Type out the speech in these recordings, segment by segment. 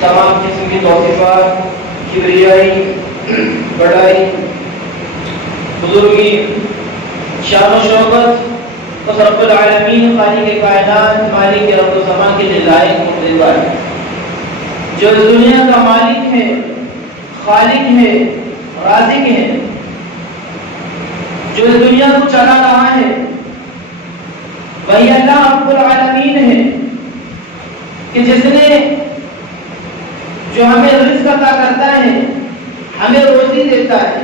تمام قسم کی توصیفات، کبریائی، بڑائی، بزرگی، شان و شوکت اس رب العالمین خالق کائنات مالک رب و سما کے لائق مقتدر ہے، جو اس دنیا کا مالک ہے، خالق ہے، رازق ہے، جو اس دنیا کو چلا رہا ہے، وہی اللہ رب العالمین ہے کہ جس نے جو ہمیں رزق عطا کرتا ہے، ہمیں روزی دیتا ہے،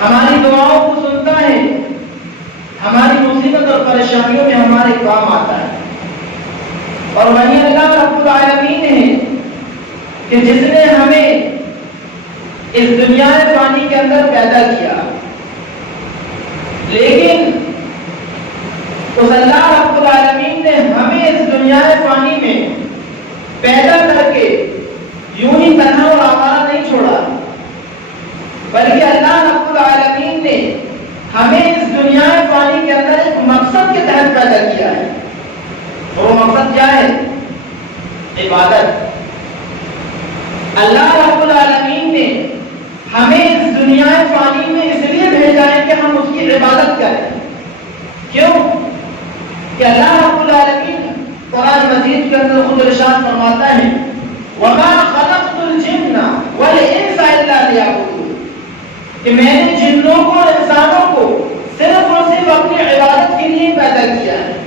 ہماری دعاؤں کو سنتا ہے، ہماری مصیبت اور پریشانیوں میں ہمارے کام آتا ہے، اور وہی اللہ رب العالمین ہے کہ جس نے ہمیں اس دنیا فانی کے اندر پیدا کیا، لیکن اس اللہ رب العالمین نے ہمیں اس دنیا فانی میں پیدا کر کے یوں ہی تنہا اور آوارہ نہیں چھوڑا، بلکہ اللہ رب العالمین نے ہمیں اس دنیا فانی کے اندر ایک مقصد کے تحت پیدا کیا ہے، اور وہ مقصد کیا ہے؟ عبادت۔ اللہ رب العالمین نے ہمیں اس دنیا فانی میں اس لیے بھیجا ہے کہ ہم اس کی عبادت کریں۔ کیوں؟ کہ اللہ رب العالمین قرآن مجید کے اندر خود ارشاد فرماتا ہے وَمَا خَلَقْتُ الْجِنَّ وَالْإِنسَ إِلَّا لِيَعْبُدُونِ، کہ میں نے جنوں کو اور انسانوں کو صرف اور صرف اپنی عبادت کے لیے پیدا کیا ہے۔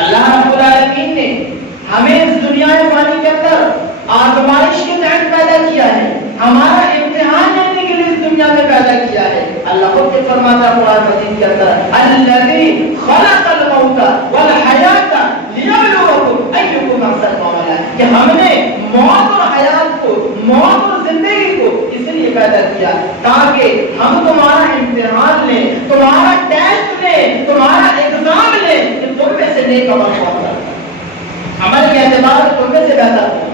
اللہ رب العالمین نے ہمیں اس دنیا فانی کے اندر آزمائش کے تحت پیدا کیا ہے، ہمارا امتحان لینے کے لیے اس دنیا میں پیدا کیا ہے۔ اللہ خود یہ فرماتا ہے قرآن مجید کے اندر الذی خلق الموت والحیات لیبلوکم ایکم احسن عملا، کہ ہم نے موت اور حیات کو، موت اور زندگی کو اس لیے پیدا کیا تاکہ ہم تمہارا امتحان لیں، تمہارا ٹیسٹ لیں، تمہارا ایگزام لیں کہ تم میں سے نیک عمل کون کرتا ہے، عمل کے اعتبار تم میں سے بہتر ہو۔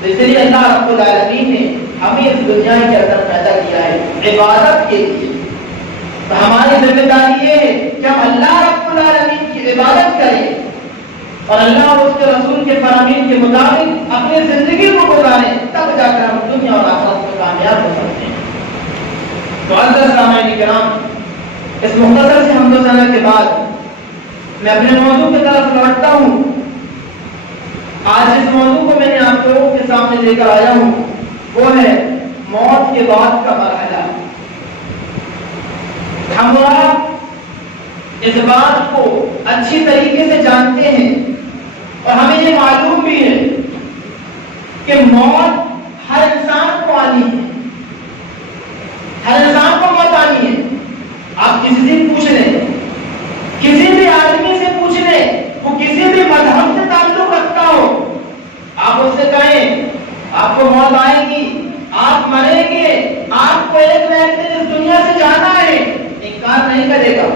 اس لیے اللہ رب العالمین نے ہمیں اس دنیا کے اندر پیدا کیا ہے عبادت کے لیے۔ تو ہماری ذمہ داری یہ ہے کہ ہم اللہ رب العالمین کی عبادت کریں اور اللہ اور اس کے رسول کے فرامین کے مطابق اپنی زندگی کو گزاریں، تب جا کر ہم دنیا اور آخرت میں کامیاب ہو سکتے ہیں۔ تو عزیز سامعین کرام، اس مختصر سے حمد و ثنا کے بعد میں اپنے موضوع کی طرف لوٹتا ہوں۔ آج اس موضوع کو میں نے آپ لوگوں کے سامنے لے کر آیا ہوں، وہ ہے موت کے بعد کا مرحلہ۔ ہم آپ اس بات کو اچھی طریقے سے جانتے ہیں اور ہمیں یہ معلوم بھی ہے کہ موت ہر انسان کو آنی ہے، ہر انسان کو موت آنی ہے۔ آپ کسی سے پوچھ لیں، کسی بھی آدمی سے پوچھ لیں، وہ کسی بھی مذہب سے تعلق رکھتا ہو، آپ اس سے کہیں آپ کو موت آئے گی، آپ مریں گے، آپ کو ایک نہ ایک دن اس دنیا سے جانا ہے، انکار نہیں کرے گا،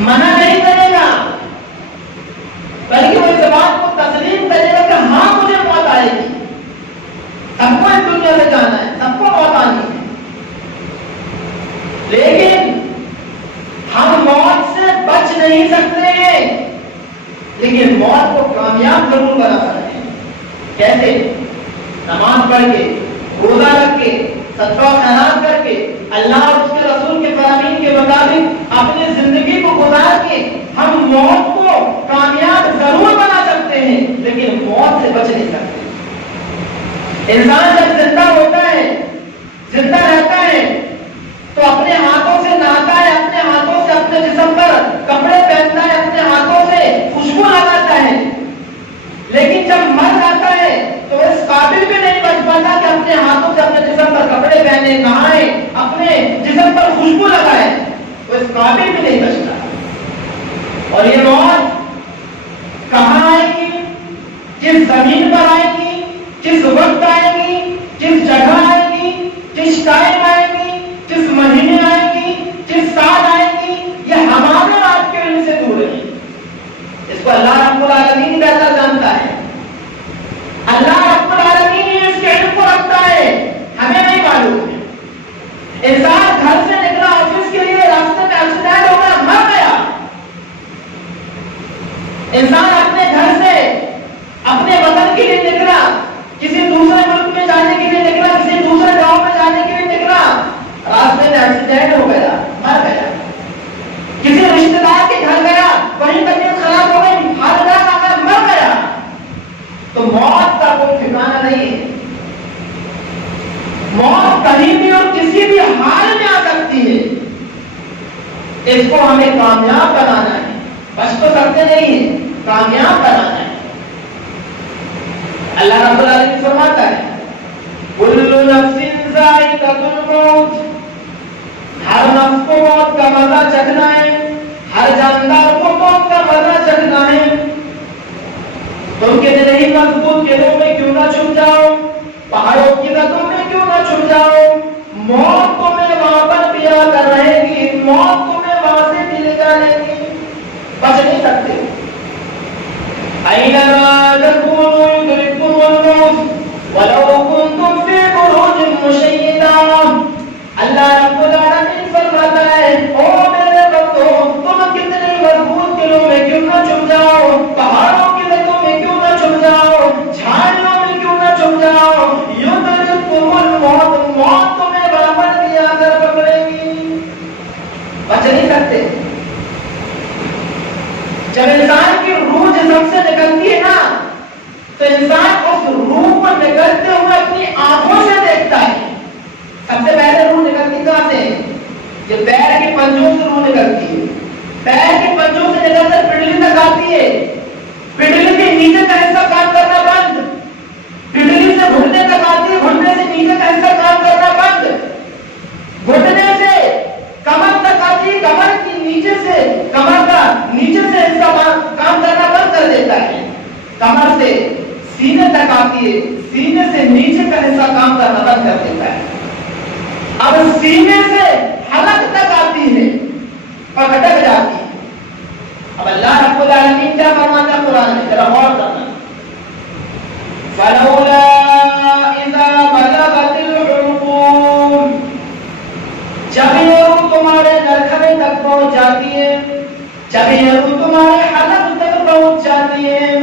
منع نہیں کرے گا، بلکہ وہ اس بات کو تسلیم کرے گا کہ ہاں مجھے موت آئے گی، سب کو اس دنیا سے جانا ہے، سب کو موت آنی ہے۔ لیکن ہم موت سے بچ نہیں سکتے ہیں، لیکن موت کو کامیاب ضرور بنا سکتے ہیں۔ کیسے؟ نماز پڑھ کے، روزہ رکھ کے، صدقہ و خیرات کر کے، اللہ اور اس کے رسول کے فرامین کے مطابق اپنی زندگی کو گزار کے ہم موت کو کامیاب ضرور بنا سکتے ہیں، لیکن موت سے بچ نہیں سکتے۔ انسان جب زندہ ہوتا ہے، زندہ رہتا ہے، تو اپنے ہاتھوں سے نہاتا ہے، اپنے ہاتھوں سے اپنے جسم پر کپڑے پہنتا ہے، اپنے ہاتھوں سے خوشبو لگاتا ہے، لیکن جب مر جاتا ہے تو اس قابل بھی نہیں بچ پاتا کہ اپنے ہاتھوں سے اپنے جسم پر کپڑے پہنے، نہائے، اپنے جسم پر خوشبو لگائے، وہ اس قابل بھی نہیں بچتا۔ اور یہ موت کہاں آئے گی؟ جس زمین پر آئے گی، جس وقت آئے گی، جس جگہ آئے گی، جس ٹائم آئے گی، جس مہینے آئے گی، جس سال آئے گی، یہ ہمارے اور آپ کے علم سے دور ہے۔ اس کو اللہ رب العالمین بہتر جانتا ہے، اللہ رب العالمین ہی اس کے علم کو رکھتا ہے، ہمیں نہیں معلوم ہے۔ انسان گھر سے نکلا آفس کے لیے، راستے میں ایکسیڈنٹ ہو گیا، مر گیا۔ انسان اپنے گھر سے، اپنے اس کو ہمیں کامیاب بنانا ہے، بس تو کرتے نہیں ہیں، کامیاب بنانا ہے۔ اللہ رب العالمین فرماتا ہے کل نفس ذائقۃ الموت، ہر نفس کو موت کا مزہ چکھنا ہے، ہر جاندار کو موت کا مزہ چکھنا ہے۔ تم کے دل ہی مضبوط قلعوں میں کیوں نہ چھپ جاؤ، پہاڑوں کی رگوں میں کیوں نہ چھپ جاؤ، موت تمہیں وہاں پر پیا کر رہے گی، موت تمہیں وہاں سے بھی لے جائے گی، بچ نہیں سکتے۔ اینما تکونوا یدرککم الموت ولو کنتم فی بروج مشیدہ۔ اللہ رب العالمین فرماتا ہے او میرے بندو، تم کتنے مضبوط قلعوں میں کیوں نہ چھپ جاؤ، پہاڑوں کی رگوں میں کیوں نہ چھپ جاؤ، جھاڑیوں میں کیوں نہ چھپ جاؤ، یدرککم الموت، موت تمہیں وہاں پر بھی آ کر پکڑے گی، بچ نہیں سکتے۔ جب انسان کی روح جسم سے نکلتی ہے نا تو انسان اس روح کو نکلتے ہوئے اپنی آنکھوں سے دیکھتا ہے۔ سب سے پہلے روح نکلتی کہاں سے؟ یہ پیر کے پنجوں سے روح نکلتی ہے، پیر کے پنجوں سے نکل کر پنڈلی تک آتی ہے، پنڈلی کے نیچے کا حصہ کام کرنا بند، پنڈلی سے گھٹنے تک آتی ہے، گھٹنے سے نیچے کا حصہ کام کرنا بند، گھٹنے سے کمر تک آتی ہے، کمر کی نیچے سے کمر کا نیچے سے حصہ کام کرنا بند کر دیتا ہے، کمر سے سینے تک آتی ہے، سینے سے نیچے کا حصہ کام کرنا بند کر دیتا ہے، اب سینے سے حلق تک آتی ہے اور اٹک جاتی ہے۔ اب اللہ رب العالمین کیا فرماتا ہے قرآن میں، ذرا غور کرنا، فلولا اذا بلغت الحلقوم، جب یہ روح تمہارے نرخرے تک پہنچ جاتی ہے، جب یہ روح تمہارے حلق تک پہنچ جاتی ہے،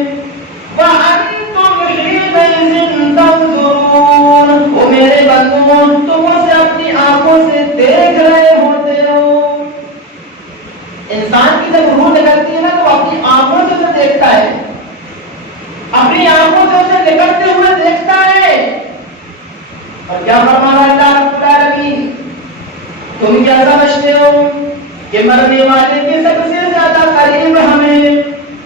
وَأَنْتُمْ حِينَئِذٍ تَنْظُرُونَ، وہ میرے بندوں تم اسے اپنی آنکھوں سے دیکھ رہے ہوتے ہو۔ انسان کی جب روح نکلتی ہے نا تو اپنی آنکھوں سے اسے دیکھتا ہے، اپنی آنکھوں سے اسے نکلتے ہوئے دیکھتا ہے۔ اور کیا فرمانا اللہ رب العالمین، تم کیا سمجھتے ہو کہ مرنے والے کے سب سے زیادہ قریب ہمیں؟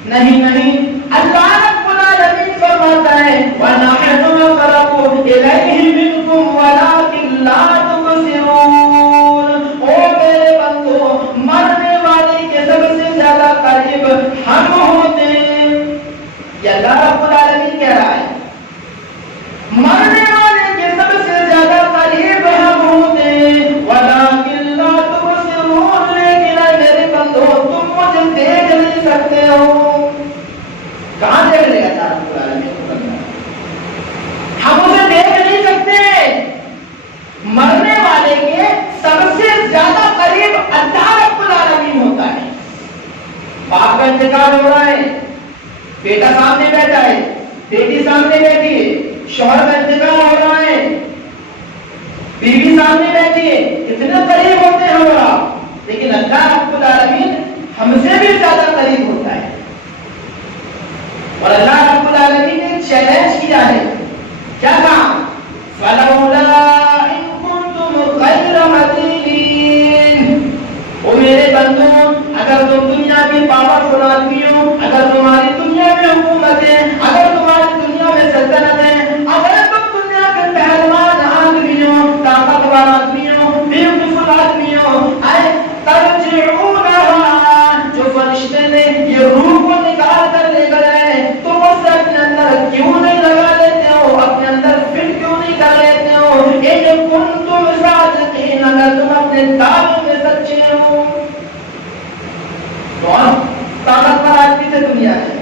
نہیں نہیں، اللہ رب العالمین فرماتا ہے وَنَحْنُ أَقْرَبُ إِلَيْهِ مِنْكُمْ وَلَٰكِن لَّا تُبْصِرُونَ۔ او میرے بندو، مرنے والے کے سب سے زیادہ قریب ہم ہوتے ہیں، یہ اللہ رب العالمین کہہ رہا ہے، مرنے والے کے سب سے زیادہ قریب ہم ہوتے ہیں، وَلَٰكِن لَّا تُبْصِرُونَ، لیکن اے میرے بندو تم مجھے دیکھ نہیں سکتے ہو۔ کہاں دیکھ لے گا اللہ رب العالمین کو بندہ؟ ہم اسے دیکھ نہیں سکتے۔ مرنے والے کے سب سے زیادہ قریب اللہ رب العالمین ہوتا ہے۔ باپ کا انتقال ہو رہا ہے، بیٹا سامنے بیٹھا ہے، بیٹی سامنے بیٹھی ہے، شوہر کا انتقال ہو رہا ہے، بیوی سامنے بیٹھی ہے، اتنے قریب ہوتے ہیں ہم آپ، لیکن اللہ رب العالمین ہم سے بھی زیادہ قریب ہوتا ہے۔ اور اللہ رب العالمین نے ایک چیلنج کیا ہے، کیا کہا؟ فَلَوْلَا إِن كُنتُمْ غَيْرَ مَدِينِينَ، وہ میرے بندوں اگر تم دنیا میں پاورفل آدمی ہو، اگر تمہاری دنیا میں حکومت ہے، اگر تمہاری دنیا میں سلطنت ہے، اگر تم دنیا کے پہلوان آدمی ہو، طاقتور آدمی ہو، بیوٹیفل آدمی ہو، اے ترجعونها، جو فرشتے نے یہ روح کو نکال کر لے گئے تم اسے اپنے اندر کیوں نہیں لگا لیتے ہو، اپنے اندر فٹ کیوں نہیں کر لیتے ہو؟ ان کنتم صادقین، اگر تم اپنے دعوے میں سچے ہو۔ کون طاقتور آدمی سے دنیا ہے،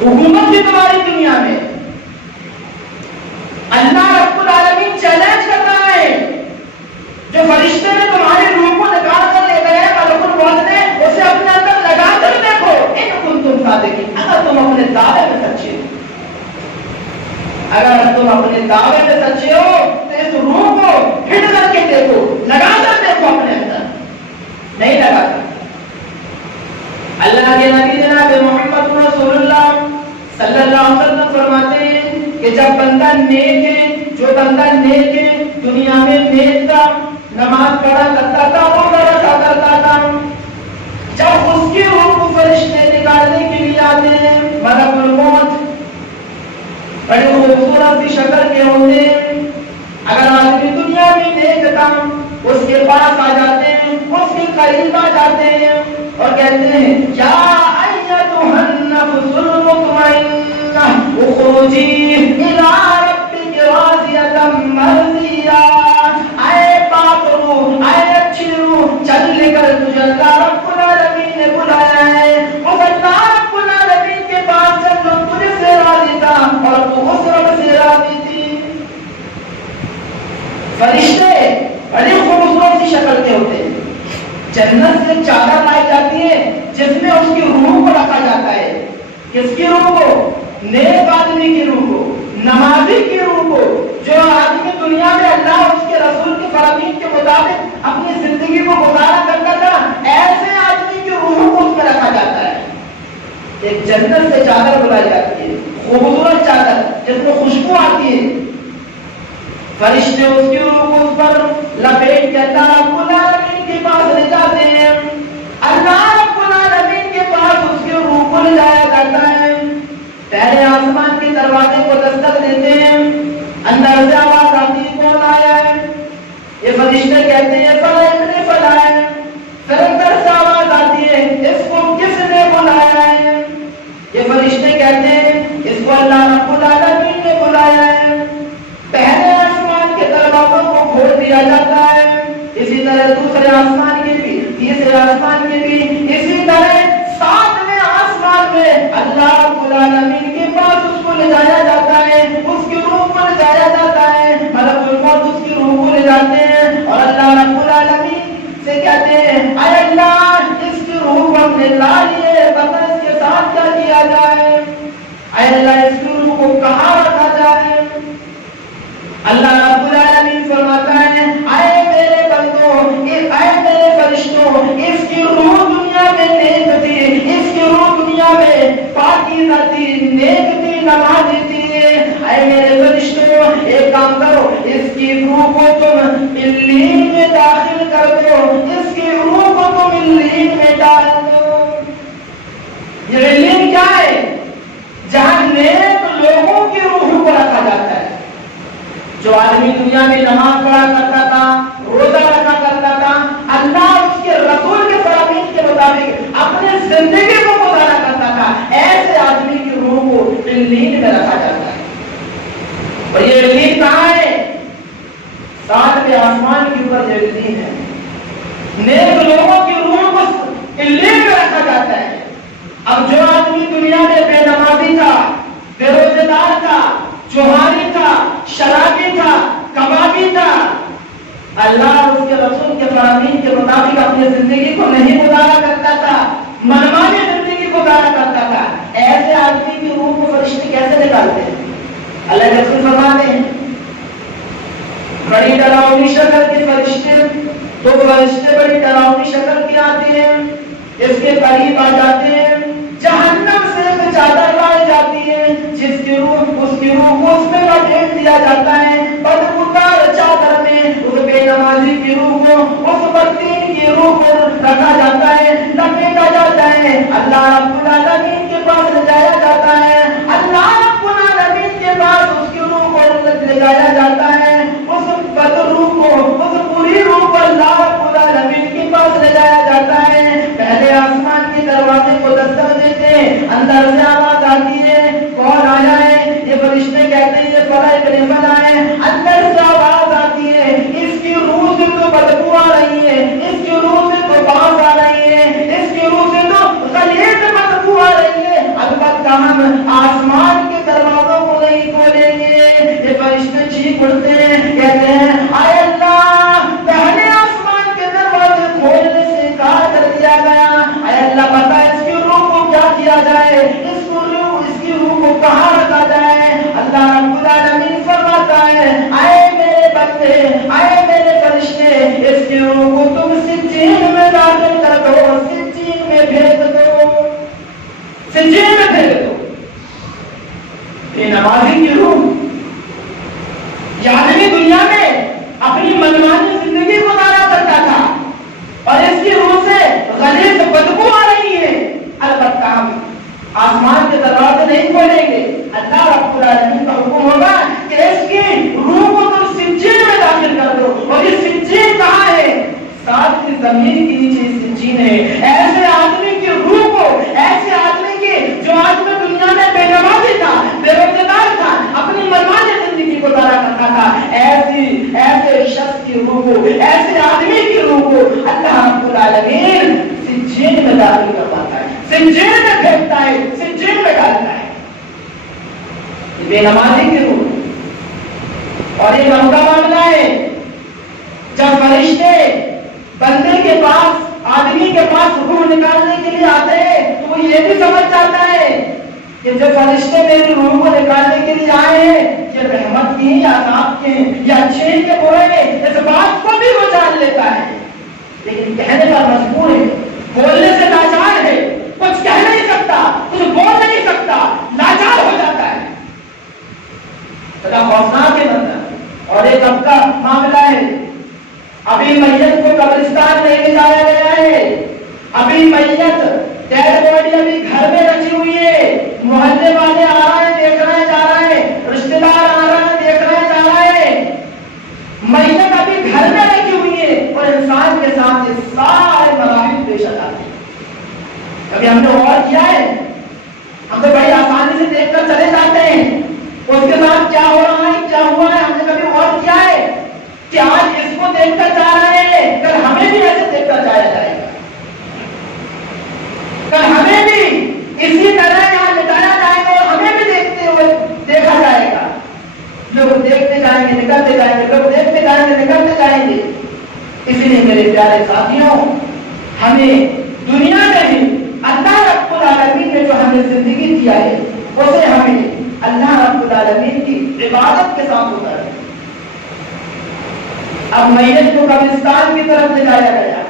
حکومت بھی تمہاری دنیا میں، اللہ رب العالمین چیلنج کر رہا ہے، جو فرشتے نے تمہاری روح کو نکال کر لے گئے ملک الموت نے اسے اپنے اندر لگا کر دیکھو، ان کنتم صادقین، اگر تم اپنے دعوے میں سچے ہو، اگر تم اپنے دعوے میں سچے ہو تو اس روح کو ہٹ کر کے دیکھو، لگا کر دیکھو اپنے اندر، نہیں لگا کر۔ اللہ کے نبی جناب محمد رسول اللہ صلی اللہ علیہ وسلم فرماتے ہیں کہ جب بندہ نیک ہے، جو بندہ نیک ہے، دنیا میں نیک تھا، نماز پڑھا کرتا تھا، روزہ رکھا کرتا تھا. جب اس کی روح کو فرشتے نکالنے کے لیے آتے ہیں، ملک الموت بڑے خوبصورت سی شکل کے ہوتے ہیں. اگر آدمی دنیا میں دیکھتا اس کے پاس آ جاتے ہیں، اس کے قریب آ جاتے ہیں اور کہتے ہیں یا ایتھا النفس المطمئنہ اخرجی الی ربک راضیۃ مرضیہ. اے پاک روح، اے اچھی روح، چل لے کر تجھے اللہ رب العالمین نے بلایا ہے. اس اللہ رب العالمین کے پاس چل جو تجھ سے راضی تھا اور تو اس رب سے راضی تھی. فرشتے بڑی خوبصورت سی شکل کے ہوتے ہیں. جنت سے چادر لائی جاتی ہے جس میں اس کی روح کو رکھا جاتا ہے. کس کی روح کو؟ نیک آدمی کی روح کو، نمازی کی روح کو، جو آدمی دنیا میں اللہ اور اس کے رسول کے فرامین کے مطابق اپنی زندگی کو گزارا کرتا تھا. ایسے آدمی کی روح کو اس میں رکھا جاتا ہے. ایک جنت سے چادر بلائی جاتی ہے، خوبصورت چادر جس میں خوشبو آتی ہے. فرشتے اس کی روح کو اس پر لپیٹ کے اللہ رب العالمین کے پاس لے جاتے ہیں. اللہ رب العالمین کے پاس اس کی روح کو لے جایا جاتا ہے. پہلے آسمان کے دروازے کو دستک دیتے ہیں. اندر سے آواز آتی ہے کون آیا ہے؟ یہ فرشتے کہتے ہیں فلاں ابن فلاں ہے. پھر اندر سے آواز آتی ہے اس کو کس نے بلایا ہے؟ یہ فرشتے کہتے ہیں اس کو اللہ رب العالمین نے بلایا ہے. پہلے آسمان کے دروازوں کو کھول دیا جاتا ہے. اسی طرح دوسرے آسمان کے بھی، تیسرے آسمان کے بھی، اسی طرح ساتویں آسمان میں اللہ رب العالمین کے پاس اس کو لے جایا جاتا ہے. اس کی روح کو لے جایا جاتا ہے. ملک الموت اس کی روح کو لے جاتے ہیں اور اللہ رب العالمین سے کہتے ہیں اے اللہ اس کی روح کو ہم نے لا لیے، بتا اس کے ساتھ کیا کیا جائے. اے اللہ اس کی روح کو کہاں رکھا جائے؟ اللہ رب العالمین فرماتا ہے اے میرے بندو، اے میرے فرشتوں، اس کی روح دنیا میں نیک تھی، اس کی روح دنیا میں پاکیزہ تھی، نیک تھی، نمازی تھی. اے میرے فرشتوں ایک کام کرو، اس کی روح کو تم علیین میں داخل کر دو، اس کی روح کو تم علیین میں ڈال دو. یہ علیین کیا ہے؟ جہاں نیک لوگوں کی روح کو رکھا جاتا ہے. جو آدمی دنیا میں نماز پڑھا کرتا تھا، روزہ رکھا کرتا تھا، اللہ اس کے رسول کے فرامین کے مطابق اپنے زندگی کو گزارا کرتا تھا، ایسے آدمی کی روح کو علیین میں رکھا جاتا ہے. اور یہ علیین کہاں ہے؟ ساتویں آسمان کے اوپر یہ علیین ہے. نیک لوگوں کی روح کو علیین میں رکھا جاتا ہے. اب جو آدمی دنیا میں بے نمازی تھا، بے روزے دار تھا، جوہاری تھا، شرابی تھا، کبابی تھا، اللہ اور اس کے رسول کے فرامین کے مطابق اپنی زندگی کو نہیں گزارا کرتا تھا، منمانی زندگی کو گزارا کرتا تھا، ایسے آدمی کی روح کو فرشتے کیسے نکالتے ہیں؟ اللہ کے رسول فرماتے ہیں بڑی ڈراؤنی شکل کے فرشتے، دو فرشتے بڑی ڈراؤنی شکل کے آتے ہیں، اس کے قریب آ جاتے ہیں. جہنم سے ایک چادر لائی جاتی ہے جس کی روح، اس کی روح کو اس میں لپیٹ دیا جاتا ہے. بدبودار چادر میں اس بے نمازی کی روح کو، اس بددین کی روح کو رکھا جاتا ہے، لپیٹا جاتا ہے. اللہ رب العالمین کے پاس لے جایا جاتا ہے. اللہ رب العالمین کے پاس اس کی روح کو لے جایا جاتا ہے. اس بد روح کو، اس بری روح کو اللہ رب العالمین کے پاس لے جایا جاتا ہے. پہلے آسمان کے دروازے کو دستک دیتے ہیں. اندر سے آواز آتی ہے کون آیا ہے؟ یہ فرشتے کہتے ہیں یہ فلاں ابن فلاں ہے. اندر سے آواز آتی ہے اس کی روح سے تو بدبو آ رہی ہے، اس کی روح سے تو بانس آ رہی ہے، اس کی روح سے تو غلیظ بدبو آ رہی ہے. البتہ ہم آسمان کے دروازوں کو نہیں کھولیں گے. یہ فرشتے چیخ اٹھتے ہیں، کہتے ہیں اے اللہ پہلے آسمان کے دروازے کھولنے سے انکار کر دیا گیا. اے اللہ بتا اس کی روح کو کیا کیا جائے، اس کی روح کو کہاں رکھا جائے. اللہ رب العالمین فرماتا ہے اے میرے بندے، اے میرے فرشتے، اس کی روح کو تم سجین میں داخل کر دو، سجین میں بھیج دو، سجین میں بھیج دو. یہ نمازی کی روح، یہ آدمی دنیا میں اپنی منمانی زندگی گزار العالمین کا حکم ہوگا کہ اس کی روح کو تم سجین میں داخل کر دو. اور یہ سجین کہاں ہے؟ ساتھ کی زمین کے نیچے سجین ہے. ایسے آدمی کی روح کو، ایسے آدمی کی جو آدمی دنیا میں بے نمازی تھا، بے روزگار تھا، اپنی منمانی زندگی گزارا کرتا تھا، ایسے شخص کی روح کو، ایسے آدمی کی روح کو اللہ رب العالمین سجین میں داخل کرواتا ہے، سجین میں پھینکتا ہے، سجین میں ڈالتا ہے. بے نمازی کی روح. اور یہ لمبا معاملہ ہے. جب فرشتے بندے کے پاس، آدمی کے پاس روح نکالنے کے لیے آتے ہیں تو وہ یہ بھی سمجھ جاتا ہے کہ جو فرشتے میری روح کو نکالنے کے لیے آئے ہیں یہ رحمت کی یا عذاب کے یا اچھے کے برے ہیں، اس بات کو بھی وہ جان لیتا ہے. لیکن کہنے پر مجبور ہے، بولنے سے لاچار ہے، کچھ کہہ نہیں سکتا، کچھ بول نہیں سکتا، لاچار ہو جاتا ہے. بڑا خوفناک ہے بندہ. اور ایک اب کا معاملہ ہے، ابھی میت کو قبرستان نہیں لے جایا گیا ہے، ابھی میت ڈیڈ باڈی ابھی گھر میں رکھی ہوئی ہے، محلے والے آ رہے ہیں دیکھنا جا رہے ہیں، رشتے دار آ رہے ہیں دیکھنا جا رہے ہیں، میت ابھی گھر میں رکھی ہوئی ہے اور انسان کے ساتھ یہ سارے مراحل پیش آ جاتے ہیں. کبھی ہم نے غور کیا ہے؟ ہم تو بڑی آسانی سے دیکھ کر چلے جاتے ہیں، اس کے ساتھ کیا ہو رہا ہے کیا ہوا ہے ہم نے کبھی غور کیا ہے کہ آج اس کو دیکھ کر جا رہے ہیں، کل ہمیں بھی ایسے دیکھ کر جایا جائے گا، کل ہمیں بھی اسی طرح یہاں لٹایا جائے گا اور ہمیں بھی دیکھتے ہوئے دیکھا جائے گا. لوگ دیکھتے جائیں گے نکلتے جائیں گے، لوگ دیکھتے جائیں گے نکلتے جائیں گے. اسی لیے میرے پیارے ساتھیوں، ہمیں دنیا میں ہی اللہ رب العالمین نے جو ہمیں زندگی دیا ہے اسے ہمیں اللہ رب العالمین کی عبادت کے ساتھ اتارے. اب میت کو قبرستان کی طرف لے جایا گیا،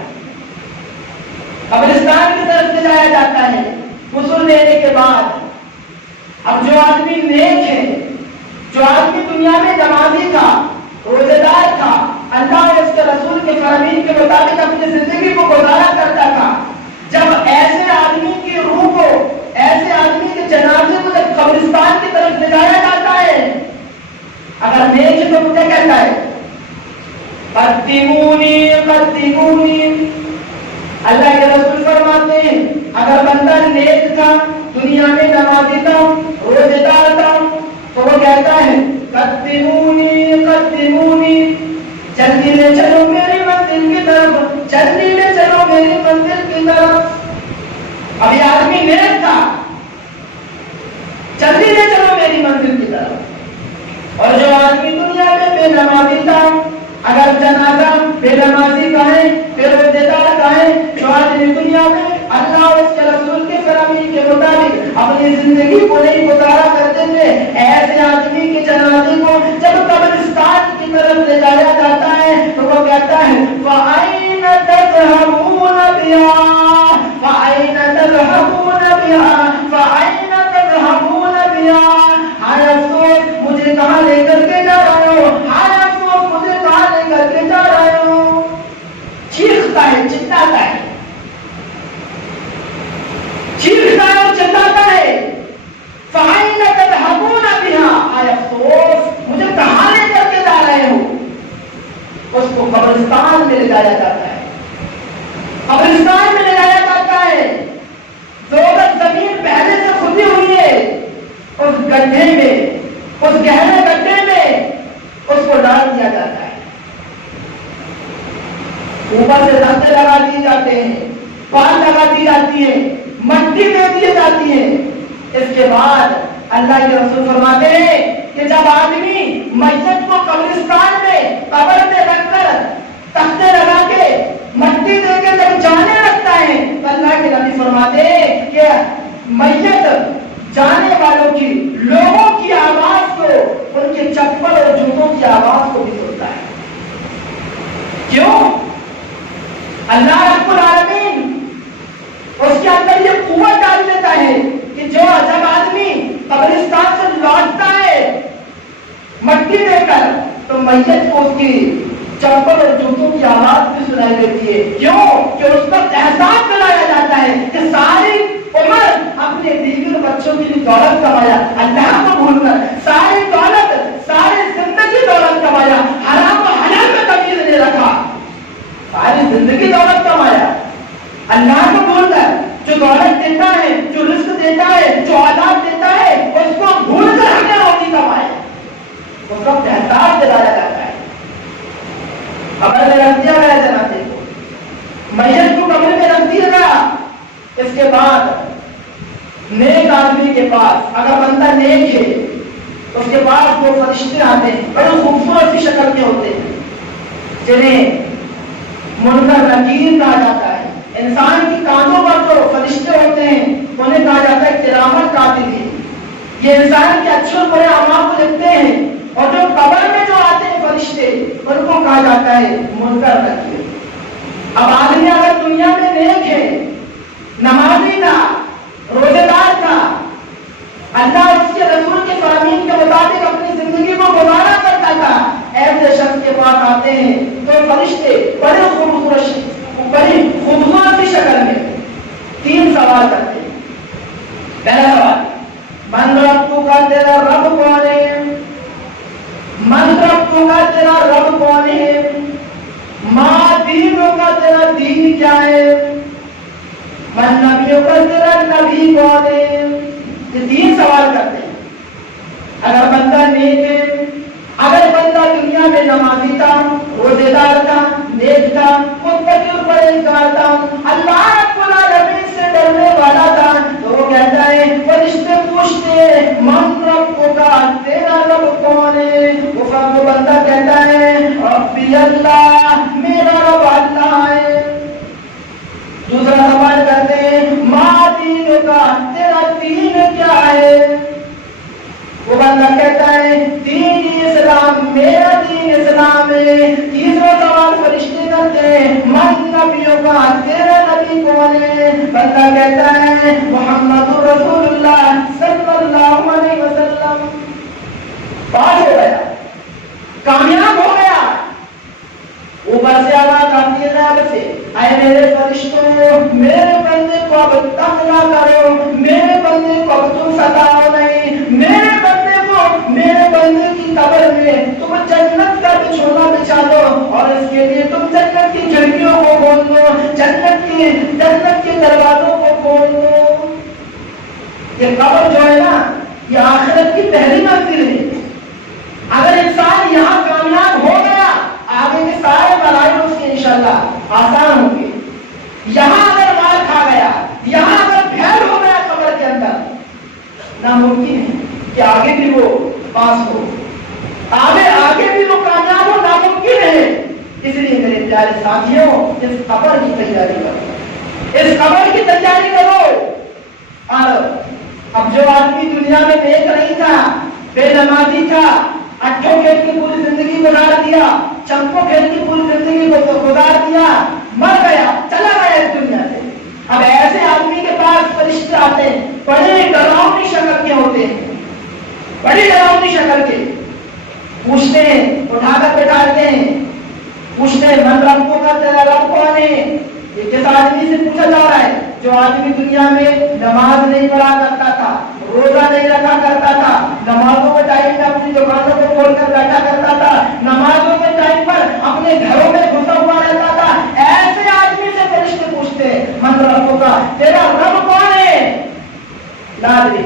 قبرستان کی طرف لے جایا جاتا ہے. غسل لینے کے بعد اب جو آدمی نیک ہے، جو آدمی دنیا میں نمازی تھا، روزے دار تھا، اللہ اور اس کے رسول کے فرامین کے مطابق اپنی زندگی کو گزارا کرتا تھا، جب ایسے آدمی کی روح کو، ایسے آدمی کے جنازے کو جب قبرستان کی طرف لے جایا جاتا ہے، اگر نیک ہے تو مجھے کہتا ہے قدمونی قدمونی. اللہ کے رسول فرماتے ہیں اگر بندہ نیک تھا، دنیا میں نمازی تھا، روزے دار تھا، تو وہ کہتا ہے قدمونی قدمونی، جلدی لے چلو میری منزل کی طرف، جلدی لے چلو میری منزل کی طرف. ابھی آدمی نیک تھا، جلدی لے چلو میری منزل کی طرف. اور جو آدمی دنیا میں بے نمازی تھا، اگر جنازہ بے نمازی کا ہے، بے روزے دار کا ہے، جو آدمی دنیا میں اللہ اور اس کے رسول کے فرامین کے مطابق اپنی زندگی کو نہیں گزارا کرتے تھے، ایسے آدمی کے جنازے کو جب قبرستان کی طرف لے جایا جاتا ہے تو وہ کہتا ہے فَأَيْنَ تَذْهَبُونَ بِهَا فَأَيْنَ تَذْهَبُونَ بِهَا فَأَيْنَ تَذْهَبُونَ بِهَا. ہائے افسوس مجھے کہاں لے کر کے جا رہے ہو، ہائے افسوس مجھے کہاں لے کر کے جا رہے ہو. چیختا ہے، چلاتا ہے، چیختا ہے اور چلاتا ہے. فَأَيْنَ تَذْهَبُونَ بِهَا، ہائے افسوس مجھے کہاں لے کر کے جا رہے ہو. اس کو قبرستان میں لے جایا جاتا ہے، قبرستان میں لے جایا جاتا ہے. دو گز زمین پہلے سے کھدی ہوئی ہے، اس گڈھے میں، اس گہرے گڈھے میں اس کو ڈال دیا جاتا ہے. اوپر سے رستے لگا دیے جاتے ہیں، پان لگا دی جاتی ہے، مٹی دے دی جاتی ہے. اس کے بعد اللہ کے رسول فرماتے ہیں کہ جب آدمی میت کو قبرستان میں قبر میں رکھ کر تختے لگا کے مٹی دے کے جب جانے لگتا ہے تو اللہ کے نبی فرماتے ہیں کہ میت جانے والوں کی، لوگوں کی آواز کو، ان کے چپل اور جوتوں کی آواز کو بھی سنتا ہے. کیوں؟ اللہ رب العالمین اس کے اندر یہ قوت ڈال دیتا ہے کہ جو جب آدمی قبرستان سے لوٹتا ہے مٹی دے کر تو میت کو اس کی چپل اور جوتوں کی آواز بھی سنائی دیتی ہے. کیوں؟ کہ اس کا احساس دلایا جاتا ہے کہ ساری عمر اپنے بیوی اور بچوں کے لیے دولت کمایا، اللہ کو بھول کر پاس وہ فرشتے آتے ہیں، بڑے خوبصورت سی شکل کے ہوتے ہیں، جنہیں منکر نکیر کہا جاتا ہے۔ انسان کی کانوں پر جو فرشتے ہوتے ہیں انہیں کہا جاتا ہے کرامت کاتبین۔ یہ انسان کے اچھے اور برے اعمال کو لکھتے ہیں، اور جو قبر میں جو آتے ہیں فرشتے ان کو کہا جاتا ہے منکر نکیر۔ اب آدمی اگر دنیا میں نیک ہے، نمازی تھا، روزے دار تھا، اللہ اور اس کے رسول کے فرامین کے مطابق اپنی زندگی کو گزارا کرتا تھا، ایسے شخص کے پاس آتے ہیں تو فرشتے بڑے خوبصورت سی شکل میں تین سوال کرتے ہیں۔ پہلا سوال، من رب کا تیرا رب کون ہے؟ من رب کا تیرا رب کون ہے؟ ماں دینوں کا تیرا دین کیا ہے؟ من نبیوں کا تیرا نبی کون ہے؟ یہ تین سوال کرتے ہیں۔ اگر بندہ نیک ہے، اگر بندہ دنیا میں نمازی تھا، روزے دار تھا، نیک تھا، متقی اور پرہیزگار تھا، اللہ رب العالمین سے ڈرنے والا تھا، تو وہ کہتا ہے فرشتے پوچھتے ہیں من رب کا تیرا رب کون ہے؟ وہ بندہ کہتا ہے ربی اللہ، میرا رب اللہ ہے۔ دوسرا سوال کرتے ہیں ماں دین کا تیرا دین کیا ہے؟ وہ بندہ کہتا ہے دین اسلام، میرا دین اسلام ہے۔ تیسرا سوال فرشتے کرتے ہیں من نبیوں کا تیرا نبی کون ہے؟ بندہ کہتا ہے محمد رسول اللہ صلی اللہ علیہ وسلم۔ پاس ہو گیا، کامیاب ہو گیا۔ اوپر سے آواز آتی ہے رب سے، اے میرے فرشتوں، میرے بندے کو اب تنگ نہ کرو، میرے بندے کو اب تم ستاؤ نہیں، میرے بندے کو میرے بندے کی قبر میں تم جنت کا بچھونا بچھا دو، اور اس کے لیے تم جنت کی کھڑکیوں کو کھول دو، جنت کے دروازوں کو کھول دو۔ یہ قبر جو ہے نا، یہ آخرت کی پہلی منزل ہے۔ اگر انسان یہاں کامیاب ہو گیا، آگے کے سارے مراحل اس کے انشاءاللہ آسان ہوں گے۔ یہاں اگر مار کھا گیا، یہاں اگر پھیل ہو گیا قبر کے اندر، ناممکن ہے کہ آگے بھی وہ پاس ہو، آگے بھی وہ کامیاب ہو، ناممکن ہے۔ اس لیے میرے پیارے ساتھیوں، اس قبر کی تیاری کرو، اس قبر کی تیاری کرو۔ اور اب جو آدمی دنیا میں نیک نہیں تھا، بے نمازی تھا، اٹھوں کھیل کی پوری زندگی گزار دیا، چمپوں کھیل کی پوری زندگی کو گزار دیا، مر گیا، چلا گیا اس دنیا سے۔ اب ایسے آدمی کے پاس فرشتے آتے ہیں، بڑے ڈراؤنی شکل کے ہوتے ہیں، بڑی ڈراؤنی شکل کے، پوچھتے ہیں، اٹھا کر بٹھاتے ہیں، پوچھتے ہیں من رب کا تیرا رب کون ہے؟ یہ کس آدمی سے پوچھا جا رہا ہے؟ جو آدمی دنیا میں نماز نہیں پڑھا کرتا تھا، روزہ نہیں رکھا کرتا تھا، نمازوں کے ٹائم میں اپنی دکانوں کو کھول کر بیٹھا کرتا تھا، نمازوں کے ٹائم پر اپنے گھروں میں گھسا ہوا رہتا تھا، ایسے آدمی سے فرشتے پوچھتے ہیں من رب کا تیرا رب کون ہے؟ لادری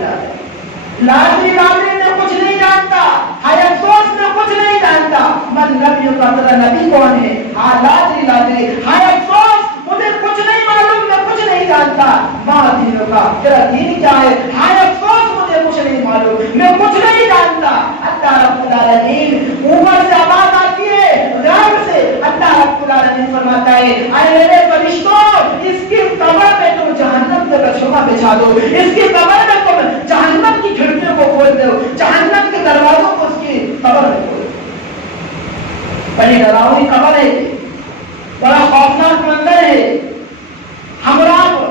میں کچھ نہیں جانتا، ہائے افسوس میں کچھ نہیں جانتا۔ من نبی کا تیرا نبی کون ہے؟ ہاں لادری، ہائے افسوس مجھے کچھ نہیں معلوم، میں کچھ نہیں جانتا۔ ماں دین کا تیرا دین کیا ہے؟ ہائے افسوس مجھے کچھ نہیں معلوم، میں کچھ نہیں جانتا۔ اللہ رب العالمین اوپر سے آواز آتی ہے غیب سے، اللہ رب العالمین فرماتا ہے اے میرے فرشتوں، اس کی قبر میں تم جہنم کا بچھونا بچھا دو، اس کی قبر میں تم جہنم کی کھڑکیوں کو کھول دو، جہنم کے دروازوں کو اس کی قبر میں کھول دو۔ بڑی ڈراؤنی قبر ہے، بڑا خوفناک منظر ہے۔ ہم لوگ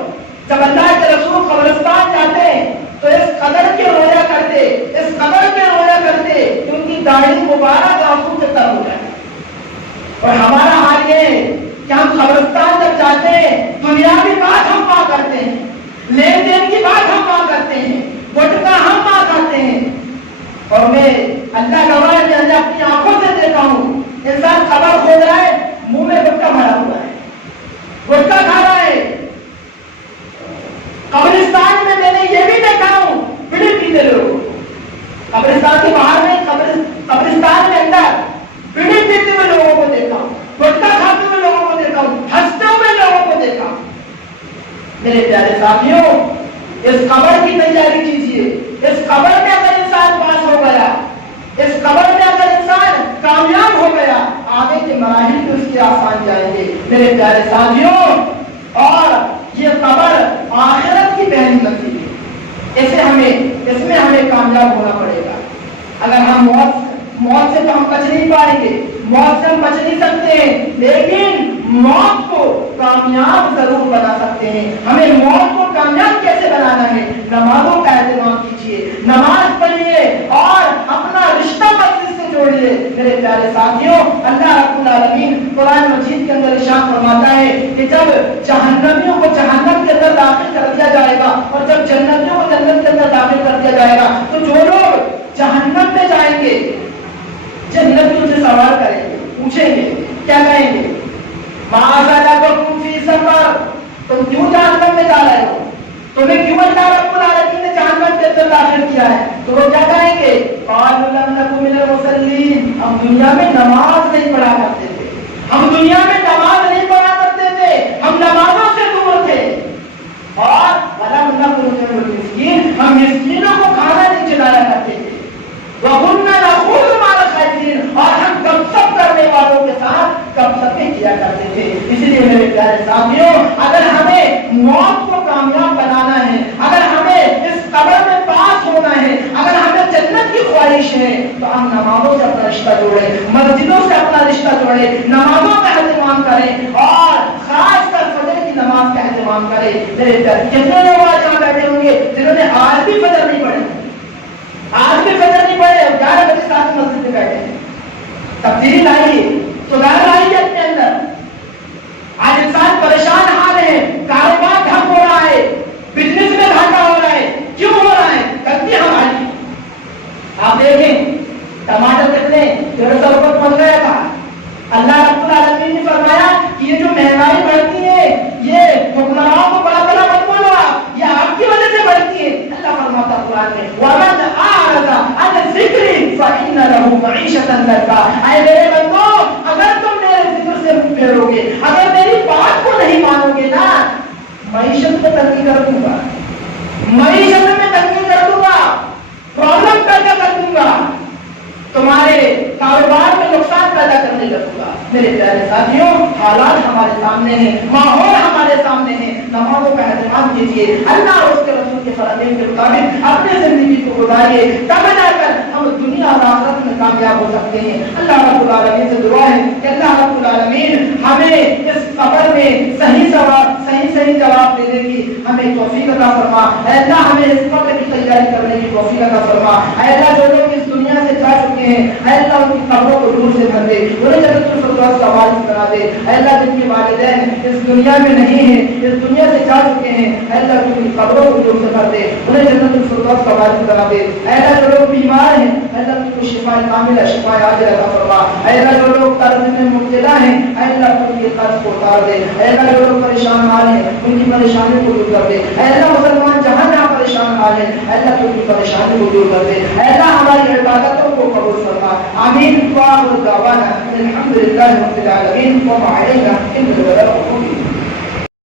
جب اللہ کے رسول قبرستان جاتے ہیں تو اس قدر کے رویا کرتے کہ ان کی داڑھی مبارک آنسو سے تر ہو جائے۔ اور ہمارا حال یہ ہے کہ ہم قبرستان جب جاتے ہیں، دنیاوی بات ہم وہاں کرتے ہیں، لین دین کی بات ہم وہاں کرتے ہیں، گٹکا ہم وہاں کھاتے ہیں۔ اور میں اللہ گواہ ہے، میں اپنی آنکھوں سے دیکھا ہوں، انسان قبر کھود رہا ہے، منہ میں گٹکا بھرا ہوا ہے، گٹکا کھا رہا ہے۔ قبرستان میں میں نے یہ بھی دیکھا ہوں، بیڑی پیتے لوگ، قبرستان کے باہر میں، قبرستان کے اندر بیڑی پیتے ہوئے لوگوں کو دیکھا ہوں، گٹکا کھاتے ہوئے لوگوں کو دیکھا ہوں، ہنستے ہوئے لوگوں کو دیکھا ہوں۔ میرے پیارے ساتھیوں، اس قبر کی تیاری کیجیے۔ اس قبر میں اگر انسان پاس ہو گیا میرے پیارے ساتھیوں، اور یہ قبر آخرت کی پہلی منزل ہے، اس میں ہمیں کامیاب ہونا پڑے گا۔ اگر ہم موت سے تو ہم بچ نہیں پائیں گے، موت سے ہم بچ نہیں سکتے ہیں، لیکن موت کو کامیاب ضرور بنا سکتے ہیں۔ ہمیں موت کو کامیاب کیسے بنانا ہے؟ نمازوں کا اہتمام کیجیے، نماز پڑھیے اور اپنا رشتہ مسجد سے جوڑیے۔ میرے پیارے ساتھیوں، اللہ رب العالمین قرآن مجید کے اندر ارشاد فرماتا ہے کہ جب جہنمیوں کو جہنم کے اندر داخل کر دیا جائے گا اور جب جنتیوں کو جنت کے اندر داخل کر دیا جائے گا، تو جو لوگ جہنم میں جائیں گے جنتیوں سے سوال کریں گے، پوچھیں گے، کیا کہیں گے؟ ماذا لکم فی سفر، تم کیوں جہنم میں جا رہے ہو؟ تمہیں کیوں اللہ رب العالمین نے جہنم کے اندر داخل کیا ہے؟ تو وہ کیا کہیں گے؟ قالوا لم نکن من المصلین، ہم دنیا میں نماز نہیں پڑھا کرتے تھے، ہم دنیا میں نماز نہیں پڑھا کرتے تھے، ہم نمازوں سے دور تھے، اور ولم نکن نطعم المسکین، ہم مسکینوں کو کھانا نہیں کھلایا کرتے تھے، وَكُنَّا نَخُوضُ مَعَ الْخَائِضِينَ، اور ہم گپ شپ کرنے والوں کے ساتھ گپ شپیں کیا کرتے تھے۔ اس لیے میرے پیارے ساتھیوں، اگر ہمیں موت کو کامیاب بنانا ہے، اگر ہمیں اس قبر میں پاس ہونا ہے، اگر ہمیں جنت کی خواہش ہے، تو ہم نمازوں سے اپنا رشتہ جوڑیں، مسجدوں سے اپنا رشتہ جوڑیں، نمازوں کا اہتمام کریں، اور خاص کر فجر کی نماز کا اہتمام کریں۔ میرے پیارے، کتنے لوگ آج یہاں بیٹھے ہوں گے جنہوں نے آج بھی فجر نہیں پڑھی، آج بھی فجر نہیں پڑھے، 11 بجے ساتھ مسجد میں بیٹھے ہیں۔ تبدیلی لائیے، سدھار لائیے اپنے اندر۔ آج انسان پریشان حال ہے، کاروبار ٹھپ ہو رہا ہے، بزنس میں گھاٹا ہو رہا ہے، کیوں ہو رہا ہے؟ غلطی ہماری۔ آپ دیکھیں ٹماٹر کتنے 150 روپے پہنچ گیا تھا، اللہ رب العالمین نے فرمایا کہ یہ جو مہنگائی بڑھتی ہے، یہ حکمرانوں کو بڑا بڑا مت بولو، یہ آپ کی وجہ سے بڑھتی ہے۔ اللہ فرماتا قرآن میں وَمَنْ أَعْرَضَ عَنْ ذِكْرِي فَإِنَّ لَهُ مَعِيشَةً ضَنكًا، اے میرے بندو، اگر تم میرے ذکر سے منہ پھیرو گے، اگر میری بات کو نہیں مانو گے نا، معیشت میں تنگی کر دوں گا، معیشت میں تنگی کر دوں گا، پرابلم پیدا کر دوں گا، تمہارے کاروبار میں نقصان پیدا کرنے لگوں گا۔ میرے پیارے ساتھیوں، حالات ہمارے سامنے ہیں، ماحول ہمارے سامنے ہے، نمازوں کا اہتمام کیجیے، اللہ اور اس کے رسول کے فرامین کے مطابق اپنی زندگی کو گزاریے، تب جا کر ہم دنیا اور آخرت میں کامیاب ہو سکتے ہیں۔ اللہ رب العالمین سے دعا ہے کہ اللہ رب العالمین ہمیں اس قبر میں صحیح جواب دینے کی ہمیں توفیق عطا فرما۔ اے اللہ ہمیں اس قبر کی تیاری کرنے کی توفیق عطا فرما۔ اے اللہ جو لوگ اس دنیا سے جا چکے ہیں، اے اللہ ان کی قبروں کو نور سے بھر دے، انہیں جنت الفردوس کا وارث بنا دے۔ اے اللہ جن کے والدین اس دنیا میں نہیں ہیں، اس دنیا سے جا چکے ہیں، اے اللہ ان کی قبروں کو نور سے بھر دے، انہیں جنت الفردوس کا وارث بنا دے۔ اے اللہ جو لوگ بیمار ہیں، اے اللہ ان کو شفا کاملہ، شفا عاجلہ عطا فرما۔ اے اللہ جو لوگ قرض میں مبتلا ہیں، اے اللہ ان کے قرض کو اتار دے۔ اے اللہ جو لوگ پریشان حال ہیں، ان کی پریشانی کو دور کر دے۔ اے اللہ مسلمان جہاں جہاں پریشان حال ہیں، اے اللہ ان کی پریشانی کو دور کر دے۔ اے اللہ ہماری عبادتوں کو قبول فرما۔ آمین۔ وآخر دعوانا الحمد للہ رب العالمین۔ وما علینا الا البلاغ المبین۔